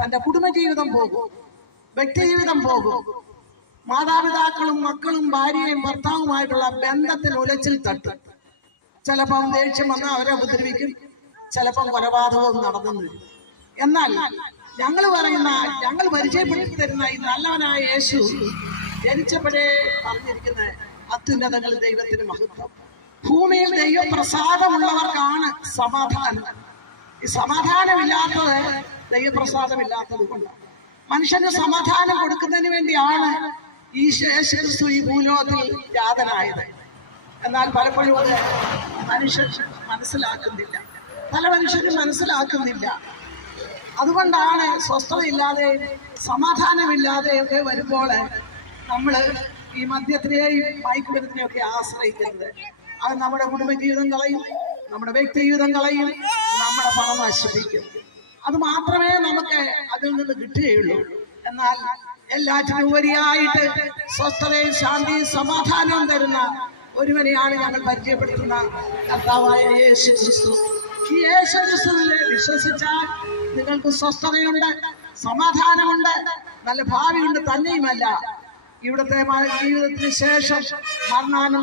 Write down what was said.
തന്റെ കുടുംബജീവിതം പോകും, വ്യക്തിജീവിതം പോകും, മാതാപിതാക്കളും മക്കളും ഭാര്യയും ഭർത്താവുമായിട്ടുള്ള ബന്ധത്തിൽ ഉലച്ചിൽ തട്ടും. ചിലപ്പം ദേഷ്യം വന്നാൽ അവരെ ഉപദ്രവിക്കും, ചിലപ്പം കൊലപാതകവും നടന്നു. എന്നാൽ ഞങ്ങൾ പരിചയപ്പെടുത്തി തരുന്ന ഈ നല്ലവനായ യേശു ജനിച്ചപ്പോഴേ പറഞ്ഞിരിക്കുന്ന അത്യുന്നതങ്ങൾ ദൈവത്തിന് മഹത്വം. ഭൂമിയിൽ ദൈവപ്രസാദമുള്ളവർക്കാണ് സമാധാനം. ഈ സമാധാനമില്ലാത്തത് ദൈവപ്രസാദമില്ലാത്തത് കൊണ്ടാണ്. മനുഷ്യന് സമാധാനം കൊടുക്കുന്നതിന് വേണ്ടിയാണ് യേശു ഈ ഭൂലോകത്തിൽ ജാതനായത്. എന്നാൽ പലപ്പോഴും അത് മനുഷ്യർ മനസ്സിലാക്കുന്നില്ല, പല മനുഷ്യരും മനസ്സിലാക്കുന്നില്ല. അതുകൊണ്ടാണ് സ്വസ്ഥതയില്ലാതെ സമാധാനമില്ലാതെയൊക്കെ വരുമ്പോൾ നമ്മൾ ഈ മദ്യത്തിനെയും മയക്കുമരുന്നിനെയൊക്കെ ആശ്രയിക്കുന്നത്. അത് നമ്മുടെ കുടുംബജീവിതം കളയും, നമ്മുടെ വ്യക്തിജീവിതം കളയും, നമ്മുടെ പണം നശിപ്പിക്കും. അത് മാത്രമേ നമുക്ക് അതിൽ നിന്ന് കിട്ടുകയുള്ളൂ. എന്നാൽ എല്ലാറ്റിനും ഉപരിയായിട്ട് സ്വസ്ഥതയും ശാന്തിയും സമാധാനവും തരുന്ന ഒരുവനെയാണ് ഞങ്ങൾ പരിചയപ്പെടുത്തുന്ന കർത്താവായ യേശു ക്രിസ്തു. ഈ യേശു ക്രിസ്തുവിനെ വിശ്വസിച്ചാൽ നിങ്ങൾക്ക് സ്വസ്ഥതയുണ്ട്, സമാധാനമുണ്ട്, നല്ല ഭാവിയുണ്ട്. തന്നെയുമല്ല, ഇവിടുത്തെ ജീവിതത്തിന് ശേഷം മരണാനന്തര